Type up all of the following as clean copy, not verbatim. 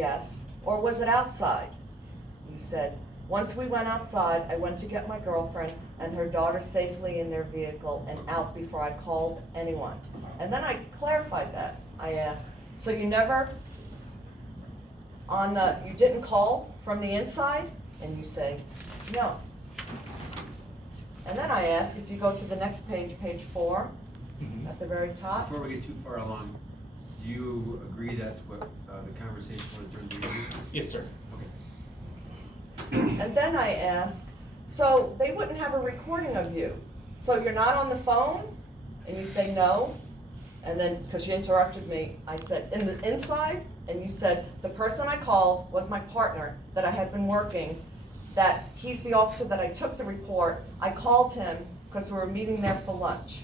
yes. Or was it outside? You said, once we went outside, I went to get my girlfriend and her daughter safely in their vehicle and out before I called anyone. And then I clarified that. I asked, so you never, you didn't call from the inside? And you say, no. And then I ask, if you go to the next page, page 4, at the very top. Before we get too far along, do you agree that's what the conversation was during the interview? Yes, sir. Okay. And then I ask, so they wouldn't have a recording of you. So you're not on the phone? And you say no. And then, because you interrupted me, I said, in the inside? And you said, the person I called was my partner that I had been working, that he's the officer that I took the report. I called him because we were meeting there for lunch.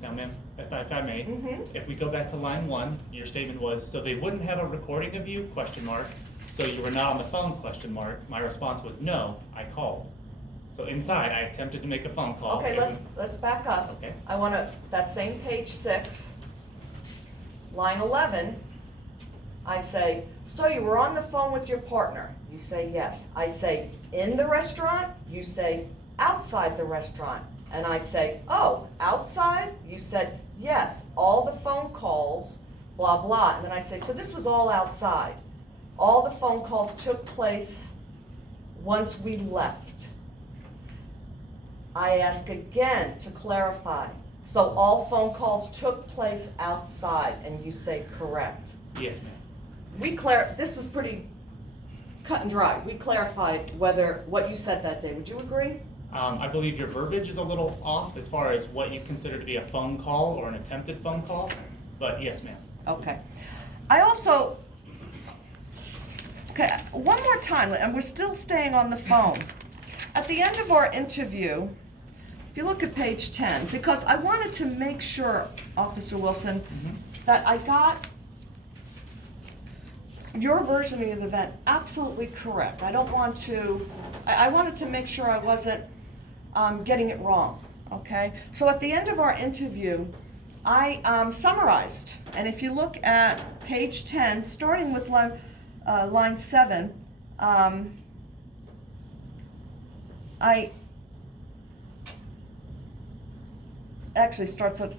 Now, ma'am, if I may, Mhm. if we go back to line 1, your statement was, so they wouldn't have a recording of you, question mark, so you were not on the phone, question mark. My response was, no, I called. So inside, I attempted to make a phone call. Okay, let's back up. Okay. I want to, that same page 6, line 11, I say, so you were on the phone with your partner? You say yes. I say, in the restaurant? You say, outside the restaurant. And I say, oh, outside? You said, yes, all the phone calls, blah, blah. And then I say, so this was all outside. All the phone calls took place once we left. I ask again to clarify. So all phone calls took place outside, and you say correct. Yes, ma'am. This was pretty cut and dry. We clarified what you said that day. Would you agree? I believe your verbiage is a little off as far as what you consider to be a phone call or an attempted phone call, but yes, ma'am. Okay. I also, okay, one more time, and we're still staying on the phone. At the end of our interview, if you look at page 10, because I wanted to make sure, Officer Wilson, that I got your version of the event absolutely correct. I don't want to, I wanted to make sure I wasn't getting it wrong, okay? So at the end of our interview, I summarized, and if you look at page 10, starting with line 7, I actually starts at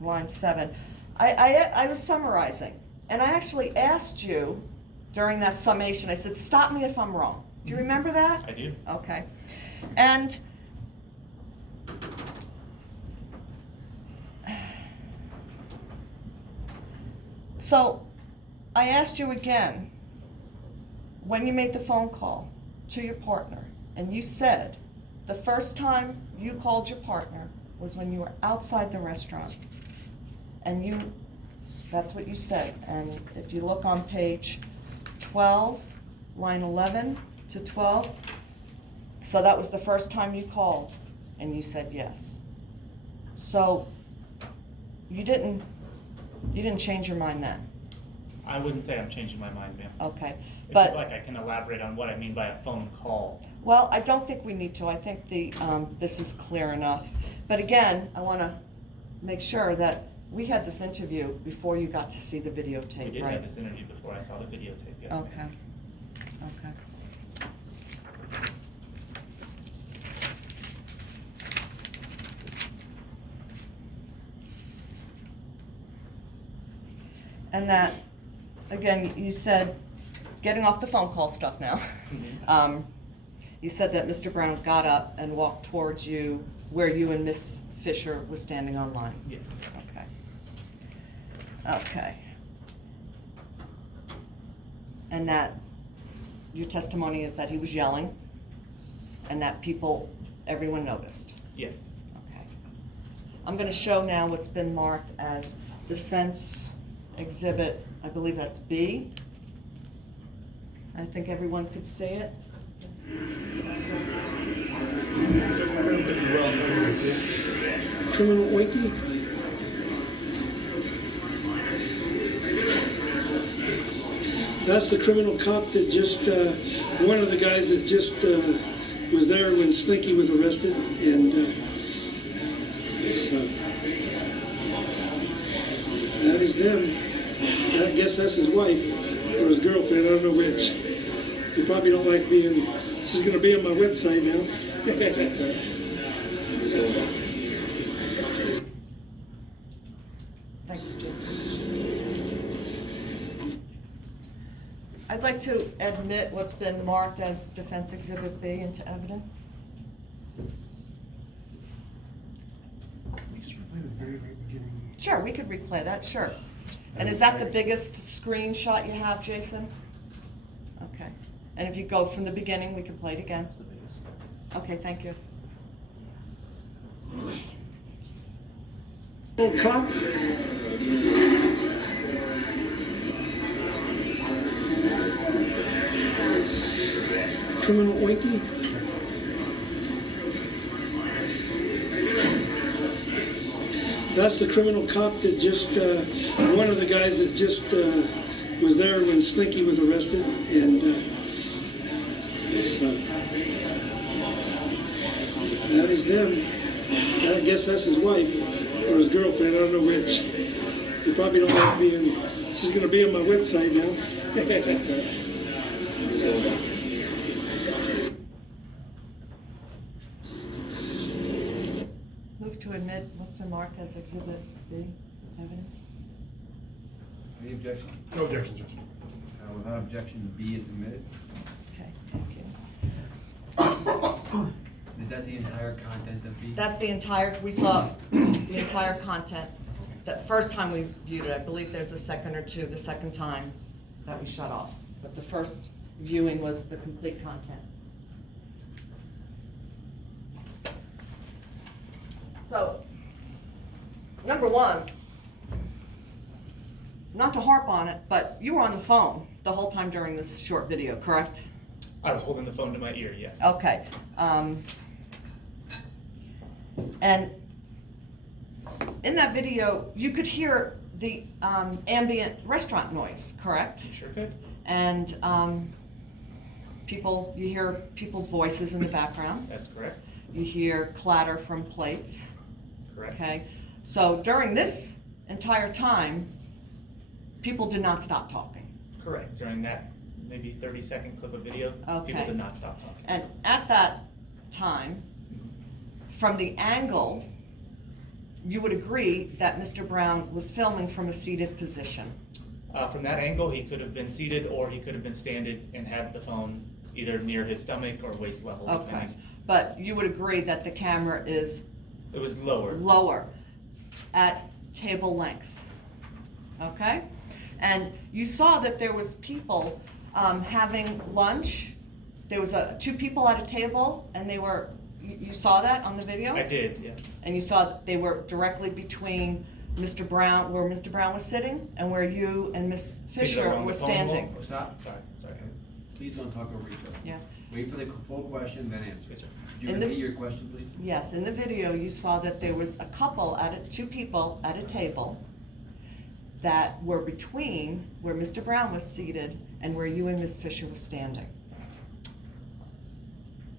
line 7. I was summarizing, and I actually asked you during that summation, I said, stop me if I'm wrong. Do you remember that? I do. Okay. And so I asked you again, when you made the phone call to your partner, and you said the first time you called your partner was when you were outside the restaurant. And that's what you said. And if you look on page 12, line 11 to 12, so that was the first time you called, and you said yes. So you didn't change your mind then? I wouldn't say I'm changing my mind, ma'am. Okay. If But you'd like, I can elaborate on what I mean by a phone call. well, I don't think we need to. I think this is clear enough. But again, I want to make sure that we had this interview before you got to see the videotape, We did right? have this interview before I saw the videotape, yes, ma'am. Okay. Okay. And that, again, you said, getting off the phone call stuff now. You said that Mr. Brown got up and walked towards you where you and Miss Fisher was standing on line. Yes. Okay. Okay. And that your testimony is that he was yelling and that everyone noticed. Yes. Okay. I'm going to show now what's been marked as defense exhibit, I believe that's B. I think everyone could see it. Criminal Winky. That's the criminal cop that just, one of the guys that just was there when Slinky was arrested, and so that is them. guess that's his wife or his girlfriend, I don't know which. You probably don't like being, she's gonna be on my website now. Thank you, Jason. I'd like to admit what's been marked as Defense Exhibit B into evidence. Can we just replay the very beginning? Sure, we could replay that, sure. And is that the biggest screenshot you have, Jason? Okay. And if you go from the beginning, we can play it again. Okay, thank you. Oh, cop? Criminal oinky? That's the criminal cop that just, one of the guys that just was there when Slinky was arrested, and so that is them. I guess that's his wife or his girlfriend, I don't know which. You probably don't like being, she's gonna be on my website now. Move to admit what's been marked as Exhibit B evidence. Any objection? No objections, sir. Without objection, B is admitted. Okay, thank you. Is that the entire content of B? That's the entire, we saw the entire content. The first time we viewed it, I believe there's a second or two, the second time that we shut off. But the first viewing was the complete content. So, number one, not to harp on it, but you were on the phone the whole time during this short video, correct? I was holding the phone to my ear, yes. Okay. And in that video, you could hear the ambient restaurant noise, correct? You sure could? And you hear people's voices in the background. That's correct. You hear clatter from plates. Correct. Okay. So during this entire time, people did not stop talking. Correct. During that maybe 30-second clip of video, Okay. people did not stop talking. And at that time, from the angle, you would agree that Mr. Brown was filming from a seated position. From that angle, he could have been seated or he could have been standing and had the phone either near his stomach or waist level. Okay. depending. But you would agree that the camera is It was lower. lower at table length. Okay? And you saw that there was people having lunch. There was two people at a table, and they were, you saw that on the video? I did, yes. And you saw that they were directly between Mr. Brown, where Mr. Brown was sitting, and where you and Miss Seated Fisher along were the phone standing. wall. Stop. Sorry. Please don't talk over each other. Yeah. Wait for the full question, then answer. Yes, sir. Could you In the- repeat your question, please? Yes, in the video, you saw that there was a couple two people at a table that were between where Mr. Brown was seated and where you and Miss Fisher were standing.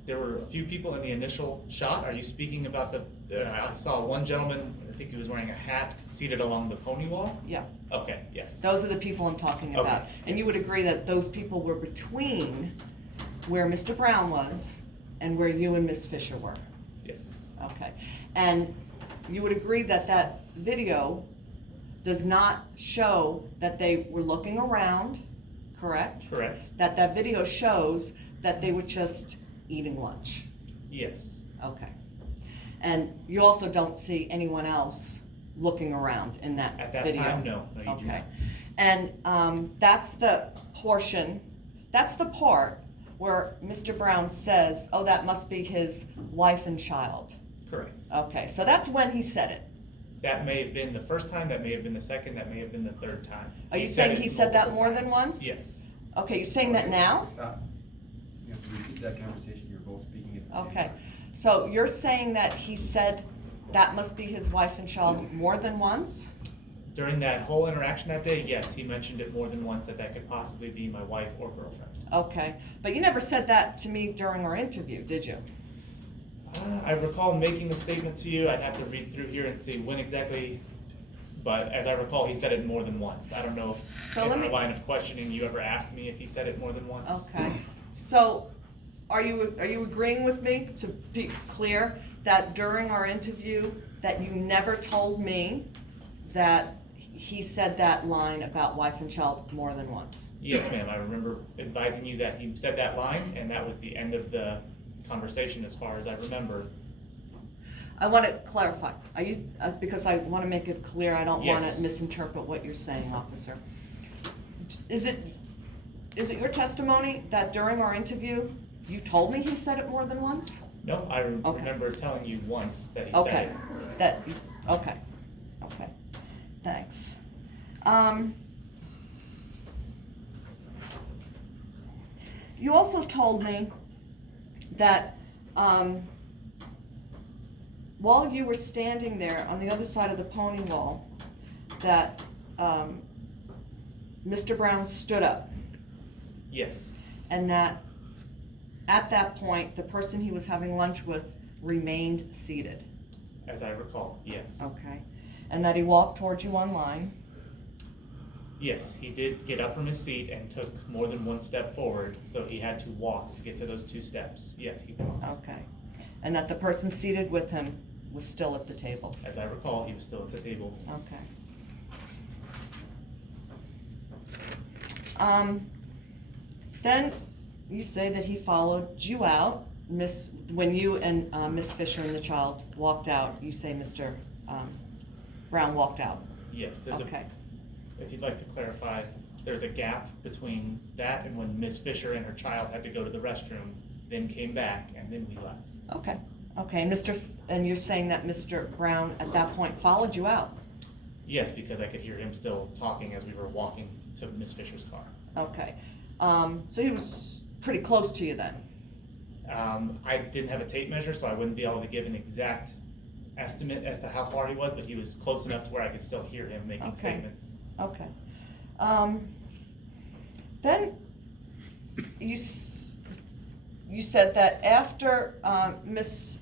There were a few people in the initial shot. Are you speaking about I saw one gentleman, I think he was wearing a hat, seated along the pony wall? Yeah, Okay, yes. those are the people I'm talking about. Okay, And you would yes. agree that those people were between where Mr. Brown was and where you and Miss Fisher were? Yes. Okay. And you would agree that that video does not show that they were looking around, correct? Correct. That video shows that they were just eating lunch. Yes. Okay. And you also don't see anyone else looking around in that At that video? time, no. No, you do Okay. not. And that's the portion, that's the part where Mr. Brown says, oh, that must be his wife and child. Correct. Okay, so that's when he said it. That may have been the first time, that may have been the second, that may have been the third time. Are you saying it he said that multiple more than times. once? Yes. Okay, you're saying that now? Stop. You have to repeat that conversation. You're both speaking at the same Okay, time. so you're saying that he said that must be his wife and child more than once? During that whole interaction that day, yes, he mentioned it more than once, that could possibly be my wife or girlfriend. Okay, but you never said that to me during our interview, did you? I recall making the statement to you. I'd have to read through here and see when exactly But as I recall, he said it more than once. I don't know if So in let our me- line of questioning, you ever asked me if he said it more than once? Okay, so are you agreeing with me, to be clear, that during our interview, that you never told me that he said that line about wife and child more than once? Yes, ma'am. I remember advising you that he said that line, and that was the end of the conversation as far as I remember. I want to clarify, because I want to make it clear, I don't want Yes. to misinterpret what you're saying, officer. Is it your testimony that during our interview, you told me he said it more than once? No, I Okay. remember telling you once that he Okay, said it. okay, thanks. You also told me that, while you were standing there on the other side of the pony wall, that, Mr. Brown stood up, Yes, and that at that point, the person he was having lunch with remained seated. as I recall, yes. Okay, and that he walked towards you online. Yes, he did get up from his seat and took more than one step forward, so he had to walk to get to those 2 steps. Yes, he walked. Okay, and that the person seated with him was still at the table. As I recall, he was still at the table. Okay. Then you say that he followed you out, when you and Miss Fisher and the child walked out, you say Mr. Brown walked out. Yes, Okay, if you'd like to clarify, there's a gap between that and when Miss Fisher and her child had to go to the restroom, then came back, and then we left. okay, and you're saying that Mr. Brown at that point followed you out? Yes, because I could hear him still talking as we were walking to Miss Fisher's car. Okay, so he was pretty close to you then? I didn't have a tape measure, so I wouldn't be able to give an exact estimate as to how far he was, but he was close enough to where I could still hear him making Okay. statements. Okay. Then you said that after Miss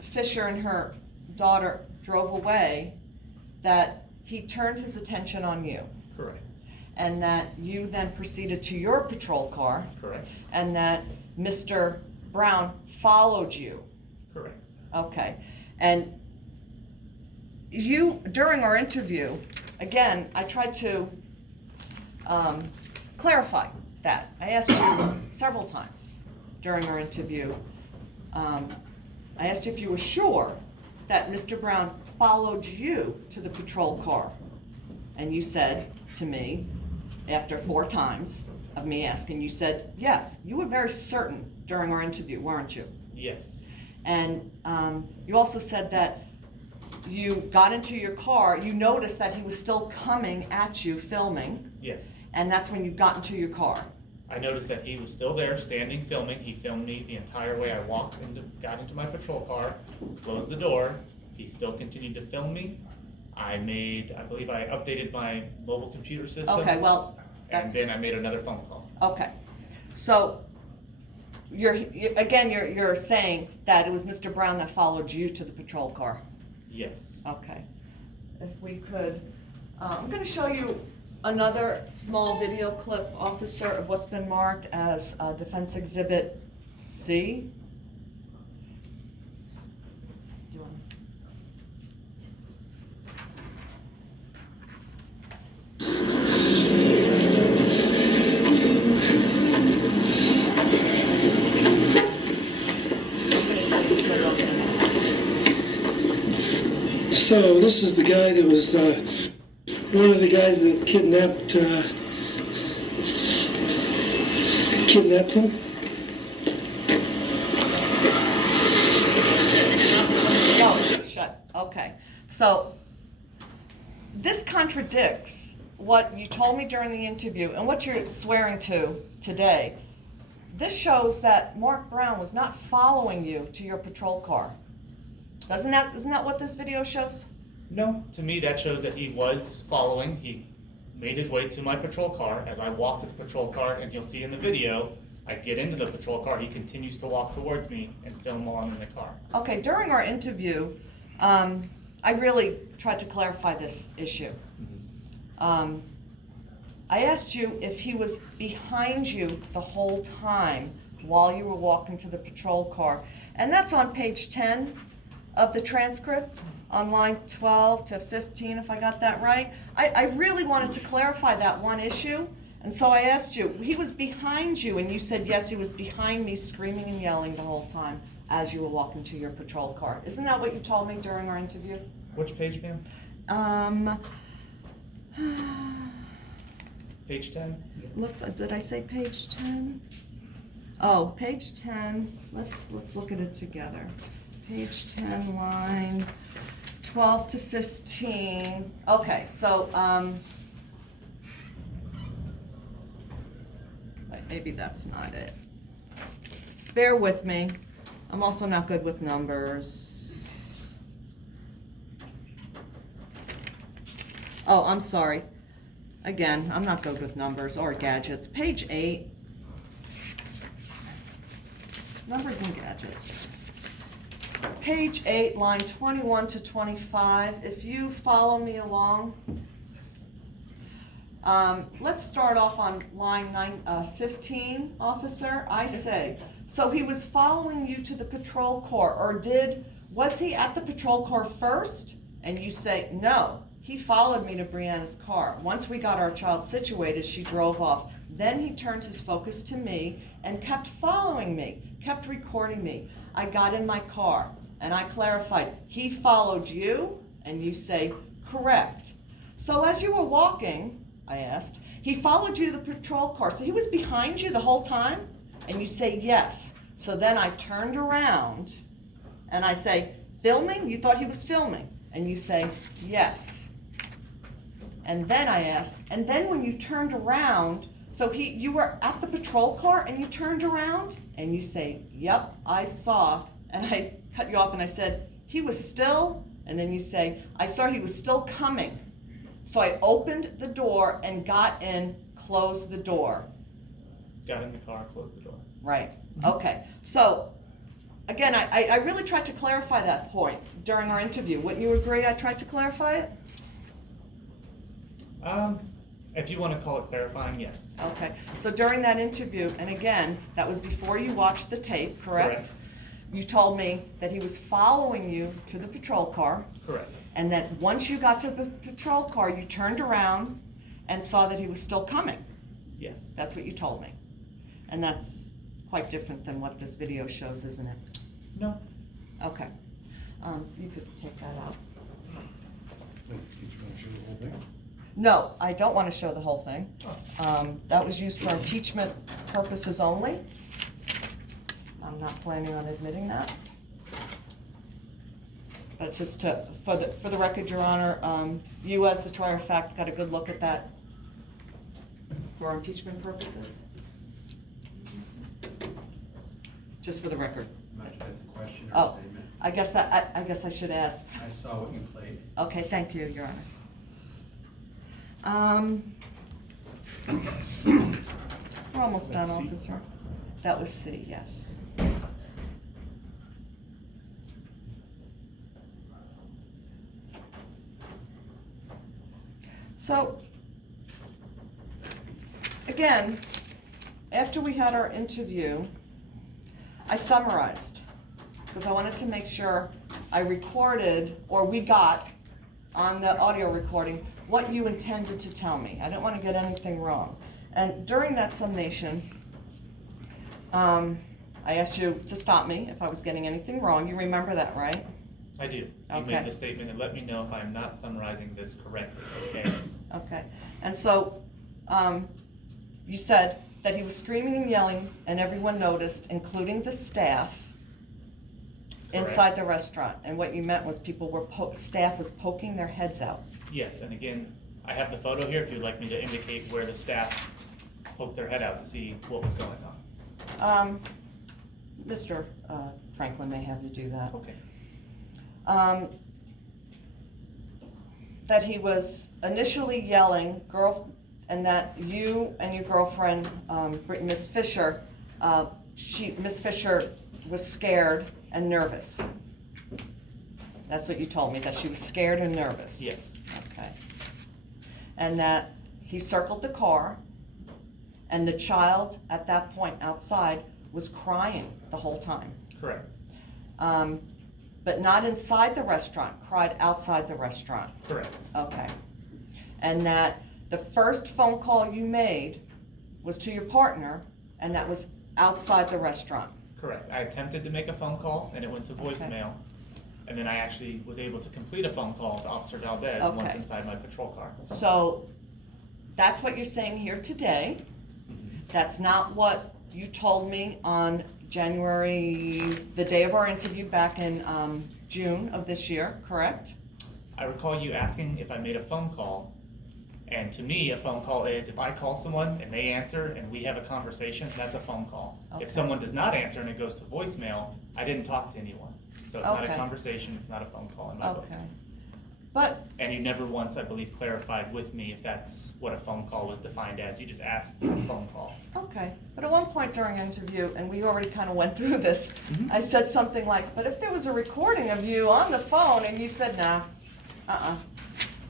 Fisher and her daughter drove away, that he turned his attention on you, Correct. and that you then proceeded to your patrol car, Correct. and that Mr. Brown followed you. Correct. Okay, and you, during our interview, again, I tried to clarify that. I asked you several times during our interview, I asked you if you were sure that Mr. Brown followed you to the patrol car. And you said to me, after 4 times of me asking, you said, yes. You were very certain during our interview, weren't you? Yes. And you also said that you got into your car, you noticed that he was still coming at you filming, Yes. and that's when you got into your car. I noticed that he was still there, standing, filming. He filmed me the entire way I got into my patrol car, closed the door. He still continued to film me. I believe I updated my mobile computer system. Okay, well, And that's, then I made another phone call. okay. So, you're saying that it was Mr. Brown that followed you to the patrol car? Yes. Okay. If we could, I'm gonna show you another small video clip, officer, of what's been marked as Defense Exhibit C. Do you want- I'm gonna tell you to shut it off in a minute. So this is the guy that was one of the guys that kidnapped him. No, shut, okay. So, this contradicts what you told me during the interview and what you're swearing to today. This shows that Mark Brown was not following you to your patrol car. Isn't that what this video shows? No, to me, that shows that he was following. He made his way to my patrol car. As I walked to the patrol car, and you'll see in the video, I get into the patrol car. He continues to walk towards me and film while I'm in the car. Okay, during our interview, I really tried to clarify this issue. I asked you if he was behind you the whole time while you were walking to the patrol car. And that's on page 10 of the transcript, on line 12 to 15, if I got that right. I really wanted to clarify that one issue. And so I asked you, he was behind you, and you said, yes, he was behind me screaming and yelling the whole time as you were walking to your patrol car. Isn't that what you told me during our interview? Which page, ma'am? Page 10? Looks, did I say page 10? Oh, page 10, let's look at it together. Page 10, line 12 to 15. Okay, so, wait, maybe that's not it. Bear with me. I'm also not good with numbers. Oh, I'm sorry. Again, I'm not good with numbers or gadgets. Page 8. Numbers and gadgets. Page 8, line 21 to 25. If you follow me along, let's start off on line 15, officer. I say, so he was following you to the patrol car, or was he at the patrol car first? And you say, no, he followed me to Brianna's car. Once we got our child situated, she drove off. Then he turned his focus to me and kept following me, kept recording me. I got in my car and I clarified, he followed you? And you say, correct. So as you were walking, I asked, he followed you to the patrol car. So he was behind you the whole time? And you say, yes. So then I turned around and I say, filming? You thought he was filming? And you say, yes. And then I asked, and then when you turned around, so you were at the patrol car and you turned around? And you say, yep, I saw. And I cut you off and I said, he was still? And then you say, I saw he was still coming. So I opened the door and got in, closed the door. Got in the car, closed the door. Right, okay. So, again, I really tried to clarify that point during our interview. Wouldn't you agree I tried to clarify it? If you want to call it clarifying, yes. Okay, so during that interview, and again, that was before you watched the tape, correct? Correct. You told me that he was following you to the patrol car, Correct. and that once you got to the patrol car, you turned around and saw that he was still coming. Yes. That's what you told me. And that's quite different than what this video shows, isn't it? No. Okay. You could take that out. Did you want to show the whole thing? No, I don't want to show the whole thing. That was used for impeachment purposes only. I'm not planning on admitting that. But just for the record, Your Honor, you as the trier of fact got a good look at that for impeachment purposes? Just for the record. I'm not sure if that's a question or a Oh, statement. I guess I should ask. I saw what you played. Okay, thank you, Your Honor. We're almost done, That's C. officer. That was C, yes. So, again, after we had our interview, I summarized, because I wanted to make sure I recorded, or we got on the audio recording, what you intended to tell me. I didn't want to get anything wrong. And during that summation, I asked you to stop me if I was getting anything wrong. You remember that, right? I do. You Okay. made the statement and let me know if I'm not summarizing this correctly, okay? Okay. And so, you said that he was screaming and yelling, and everyone noticed, including the staff, inside the restaurant. And what you meant was staff was poking their heads out. Yes, and again, I have the photo here if you'd like me to indicate where the staff poked their head out to see what was going on. Mr. Franklin may have you do that. Okay. That he was initially yelling, and that you and your girlfriend, Miss Fisher, Miss Fisher was scared and nervous. That's what you told me, that she was scared and nervous? Yes, Okay. And that he circled the car, and the child at that point outside was crying the whole time? correct, But not inside the restaurant, cried outside the restaurant? correct, Okay. And that the first phone call you made was to your partner, and that was outside the restaurant? correct. I attempted to make a phone call and it went to voicemail. And then I actually was able to complete a phone call to Officer Valdez once Okay. inside my patrol car. So, that's what you're saying here today. That's not what you told me on January, the day of our interview back in June of this year, correct? I recall you asking if I made a phone call. And to me, a phone call is if I call someone and they answer and we have a conversation, that's a phone call. Okay. If someone does not answer and it goes to voicemail, I didn't talk to anyone. So it's not a Okay. conversation, it's not a phone call in my book. Okay. But, And you never once, I believe, clarified with me if that's what a phone call was defined as. You just asked a phone call. okay, but at one point during the interview, and we already kind of went through this, I said something like, but if there was a recording of you on the phone, and you said, nah,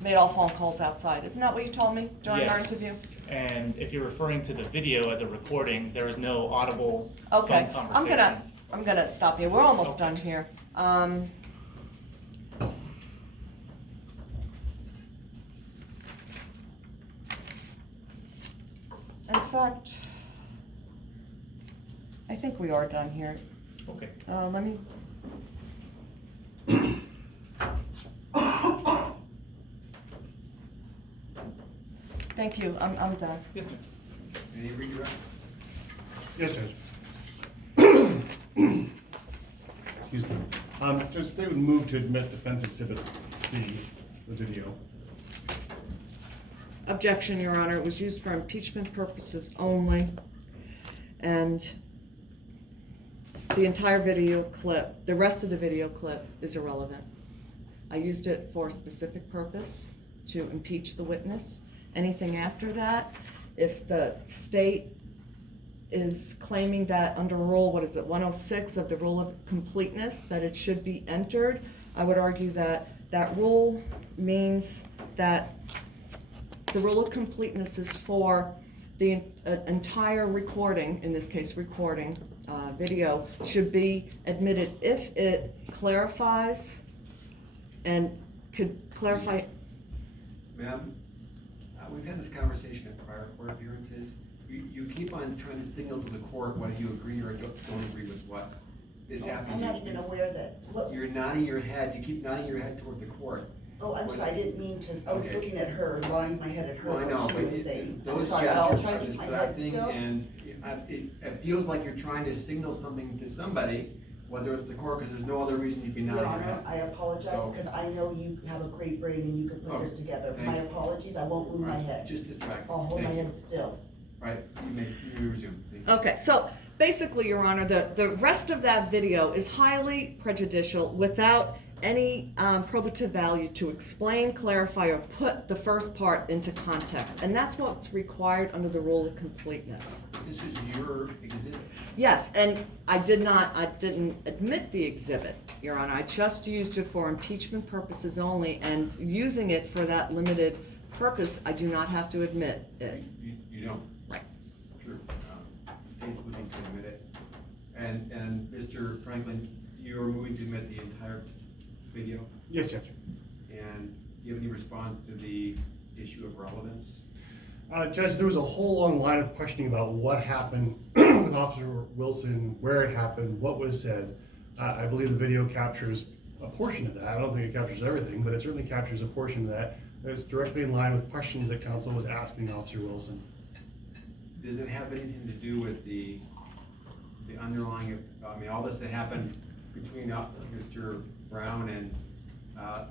made all phone calls outside. Isn't that what you told me during our Yes. interview? And if you're referring to the video as a recording, there was no audible Okay, phone conversation. I'm gonna stop you. We're almost Okay. done here. In fact, I think we are done here. Okay. Let me. Thank you, I'm done. Yes, ma'am. Any redirect? Yes, Judge. Excuse me. Judge, they would move to admit defense exhibits C, the video. Objection, Your Honor, it was used for impeachment purposes only, and the entire video clip, the rest of the video clip is irrelevant. I used it for a specific purpose, to impeach the witness. Anything after that, if the state is claiming that under Rule, 106 of the Rule of Completeness, that it should be entered, I would argue that that rule means that the Rule of Completeness is for the entire recording, in this case recording, video, should be admitted if it clarifies and could clarify. Ma'am, we've had this conversation at prior court appearances. You keep on trying to signal to the court whether you agree or don't agree with what is happening. I'm not even aware that, what, You're nodding your head, you keep nodding your head toward the court. oh, I'm sorry, I didn't mean to, I was Okay. looking at her, nodding my head at her, Well, I know, what she but was saying. I'm those sorry, I'll gestures try are to keep my head distracting, still. and it feels like you're trying to signal something to somebody, whether it's the court, because there's no other reason you'd be Your nodding your Honor, head. I apologize, So- because I know you have a great brain and you could put this Oh, together. thank My you. apologies, I won't move my Right, head. Just distracting. I'll hold my Thank you. head still. Right, you may resume. Thank you. Okay, so basically, Your Honor, the rest of that video is highly prejudicial without any probative value to explain, clarify, or put the first part into context. And that's what's required under the Rule of Completeness. This is your exhibit. Yes, and I didn't admit the exhibit, Your Honor. I just used it for impeachment purposes only, and using it for that limited purpose, I do not have to admit it. You don't. Right. True. The state's moving to admit it. And Mr. Franklin, you're moving to admit the entire video? Yes, Judge. And do you have any response to the issue of relevance? Judge, there was a whole long line of questioning about what happened with Officer Wilson, where it happened, what was said. I believe the video captures a portion of that. I don't think it captures everything, but it certainly captures a portion of that. It's directly in line with questions that counsel was asking Officer Wilson. Does it have anything to do with the underlying, all this that happened between Mr. Brown and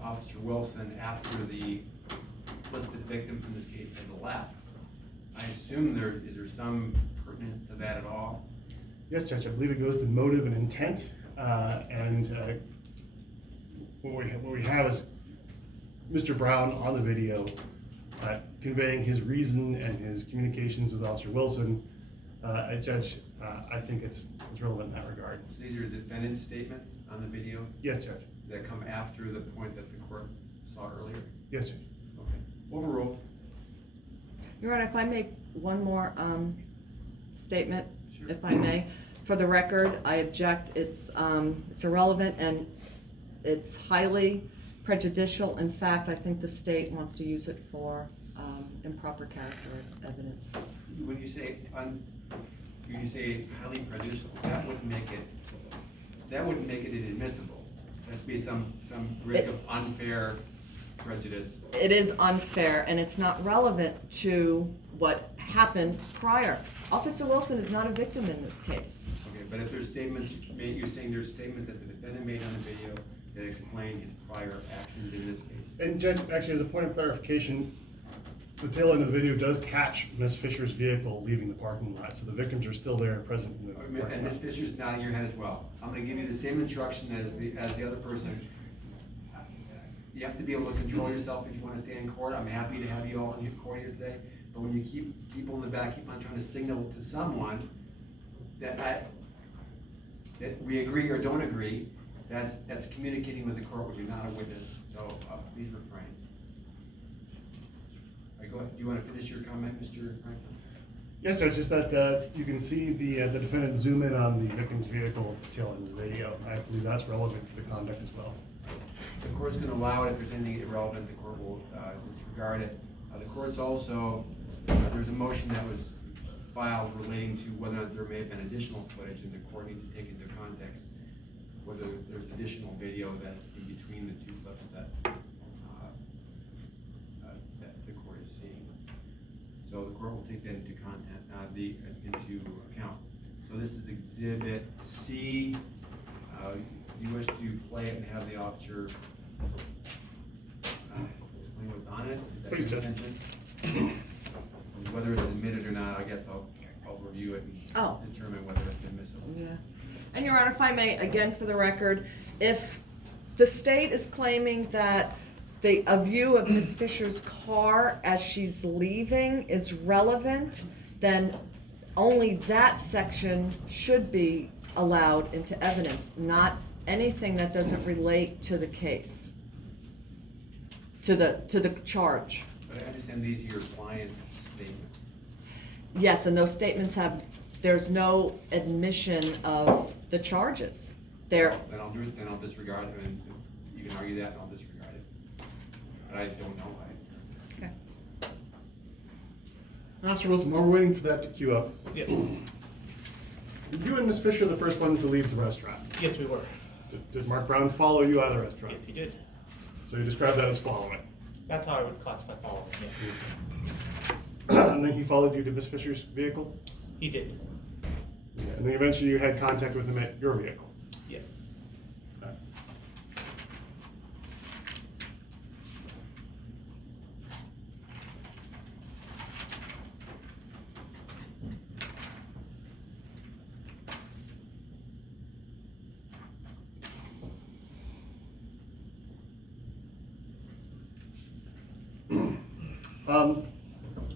Officer Wilson after the listed victims in this case had left? I assume is there some pertinence to that at all? Yes, Judge, I believe it goes to motive and intent, and what we have is Mr. Brown on the video conveying his reason and his communications with Officer Wilson. Judge, I think it's relevant in that regard. So these are defendant's statements on the video? Yes, Judge. that come after the point that the court saw earlier? Yes, sir. Okay. Overruled. Your Honor, if I make one more statement, Sure. if I may. For the record, I object. It's irrelevant and it's highly prejudicial. In fact, I think the state wants to use it for improper character evidence. When you say highly prejudicial, that wouldn't make it inadmissible. That's be some risk of unfair prejudice. It is unfair and it's not relevant to what happened prior. Officer Wilson is not a victim in this case. Okay, but if there's statements, you're saying there's statements that the defendant made on the video that explain his prior actions in this case. And Judge, actually, as a point of clarification, the tail end of the video does catch Ms. Fisher's vehicle leaving the parking lot, so the victims are still there and present in the parking And Ms. lot. Fisher's nodding your head as well. I'm gonna give you the same instruction as the other person. You have to be able to control yourself if you wanna stay in court. I'm happy to have you all in court here today. But when you keep people in the back, keep on trying to signal to someone that we agree or don't agree, that's communicating with the court when you're not a witness. So please refrain. All right, go ahead. Do you wanna finish your comment, Mr. Franklin? Yes, Judge, just that you can see the defendant zoom in on the victim's vehicle at the tail end of the video. I believe that's relevant to the conduct as well. The court's gonna allow it. If there's anything irrelevant, the court will disregard it. The court's also, there's a motion that was filed relating to whether or not there may have been additional footage, and the court needs to take into context whether there's additional video that's in between the two clips that the court is seeing. So the court will take that into into account. So this is Exhibit C. You wish to play it and have the officer explain what's on it? Is that Please, your Judge. intention? Whether it's admitted or not, I guess I'll review it and determine whether it's admissible. Yeah. And Your Honor, if I may, again, for the record, if the state is claiming that a view of Ms. Fisher's car as she's leaving is relevant, then only that section should be allowed into evidence, not anything that doesn't relate to the case, to the charge. But I understand these are your client's statements. Yes, and those statements there's no admission of the charges. Then I'll disregard them, and you can argue that, and I'll disregard it. But I don't know. Okay. Officer Wilson, while we're waiting for that to queue up, Yes, you and Ms. Fisher are the first ones to leave the restaurant. yes, we were. Did Mark Brown follow you out of the restaurant? Yes, he did. So you described that as following. That's how I would classify following, yes. And then he followed you to Ms. Fisher's vehicle? He did, And then eventually you had contact with him at your vehicle? yes. Okay.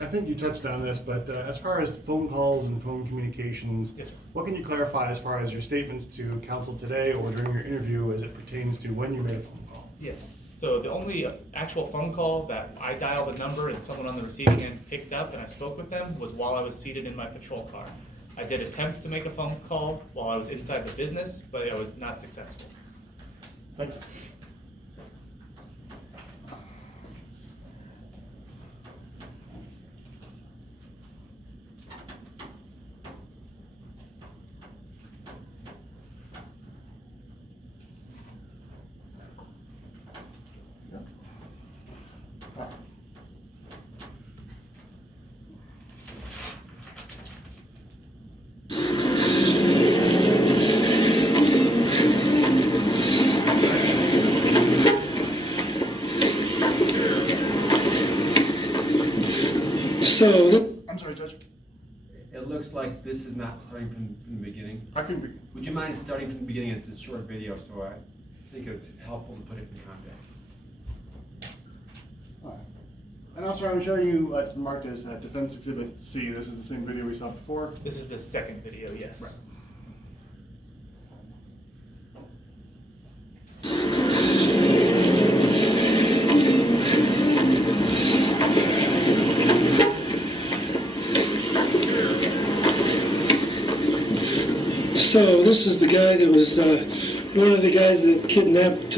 I think you touched on this, but as far as phone calls and phone communications, Yes, sir. what can you clarify as far as your statements to counsel today or during your interview as it pertains to when you made a phone call? Yes. So the only actual phone call that I dialed a number and someone on the receiving end picked up and I spoke with them was while I was seated in my patrol car. I did attempt to make a phone call while I was inside the business, but I was not successful. Thank you. I'm sorry, Judge. It looks like this is not starting from the beginning. I can read. Would you mind starting from the beginning? It's a short video, so I think it's helpful to put it in context. All right. And also, I'm showing you, it's marked as Defense Exhibit C. This is the same video we saw before. This is the second video, yes. Right. So this is the guy that was one of the guys that kidnapped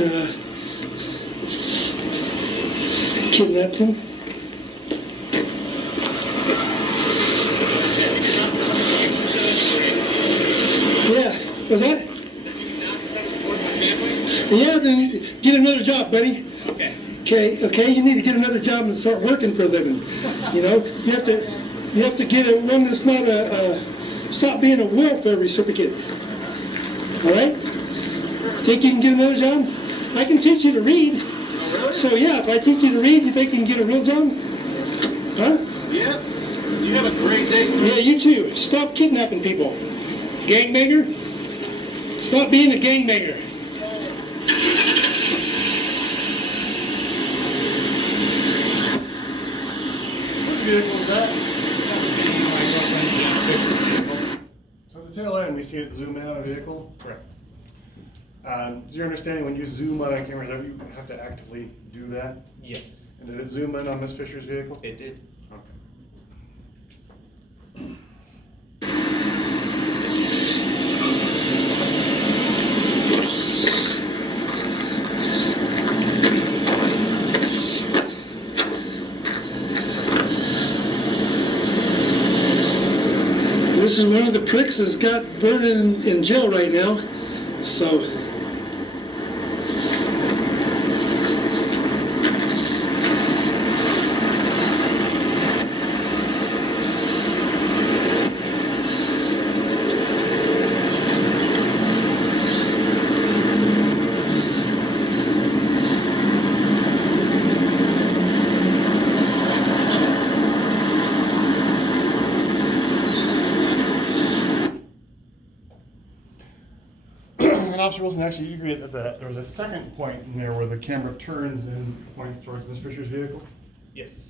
him. Yeah, was that? Yeah, then get another job, buddy. Okay. Okay, you need to get another job and start working for a living. You know, you have to get one that's not stop being a welfare recipient. All right? Think you can get another job? I can teach you to read. So yeah, if I teach you to read, you think you can get a real job? Huh? Yeah. You have a great day, sir. Yeah, you too. Stop kidnapping people. Gangbanger. Stop being a gangbanger. Whose vehicle is that? My girlfriend, Fisher's vehicle. So at the tail end, we see it zoom in on a vehicle. Correct. Is your understanding when you zoom on a camera that you have to actively do that? Yes, And did it zoom in on Miss Fisher's vehicle? it did. Okay. This is one of the pricks that's got burning in jail right now. So. And Officer Wilson, actually, you agree that there was a second point in there where the camera turns and points towards Miss Fisher's vehicle? Yes.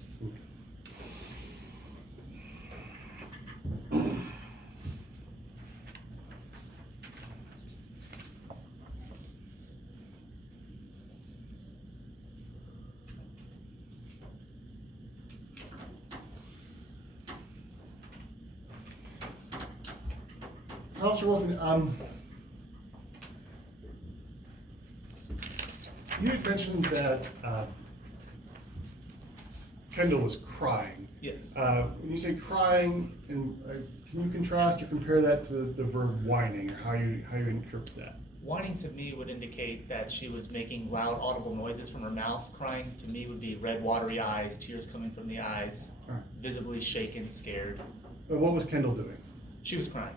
So Officer Wilson, you had mentioned that Kendall was crying. Yes. When you say crying, and can you contrast or compare that to the verb whining, or how you interpret that? Whining to me would indicate that she was making loud audible noises from her mouth. Crying to me would be red watery eyes, tears coming from the eyes, Alright. visibly shaken, scared. But what was Kendall doing? She was crying.